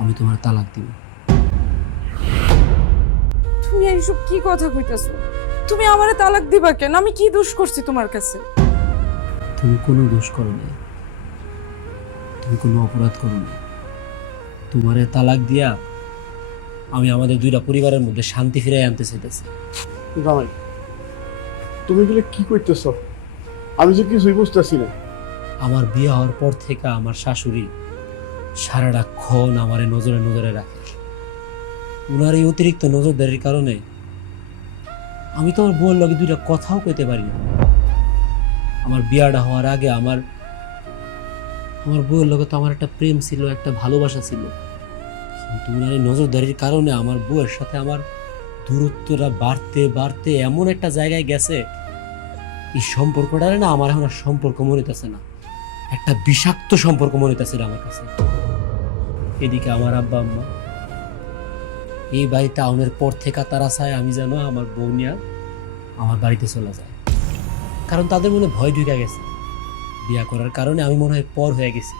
আমি তোমার তালাক দিব। তুমি এইসব কি কথা কইতাছো? তুমি আমারে তালাক দিবা কেন? আমি কি দোষ করছি তোমার কাছে? তুমি কোনো দোষ করো না, তুমি কোনো অপরাধ করো না। তোমারে তালাক দিয়া আমি আমাদের দুইটা পরিবারের মধ্যে শান্তি ফিরাই আনতে চাইতেছি। জামাই, তুমি গেলে কি করতেছ? আমি যে কিছুই বুঝতেছি না। আমার বিয়ে হওয়ার পর থেকে আমার শাশুড়ি সারাটাক্ষণ আমারে নজরে নজরে রাখে। ওনার এই অতিরিক্ত নজরদারির কারণে আমি তো আমার বউয়ের লগে দুইটা কথাও কইতে পারি না। আমার বিয়াটা হওয়ার আগে আমার আমার বউয়ের লগে তো আমার একটা প্রেম ছিল, একটা ভালোবাসা ছিল, কিন্তু ওনার এই নজরদারির কারণে আমার বউয়ের সাথে আমার দূরত্বটা বাড়তে বাড়তে এমন একটা জায়গায় গেছে, এই সম্পর্কটা না আমার এখন আর সম্পর্ক মনে হইতেছে না, একটা বিষাক্ত সম্পর্ক মনে হইতেছে আমার কাছে। এদিকে আমার আব্বা আম্মা এই বাড়িতে আউনের পর থেকে তারা চায় আমি যেন আমার বউ নিয়ে আমার বাড়িতে চলে যায়, কারণ তাদের মনে ভয় ঢুকে গেছে। বিয়া করার কারণে আমি মনে হয় পর হয়ে গেছি।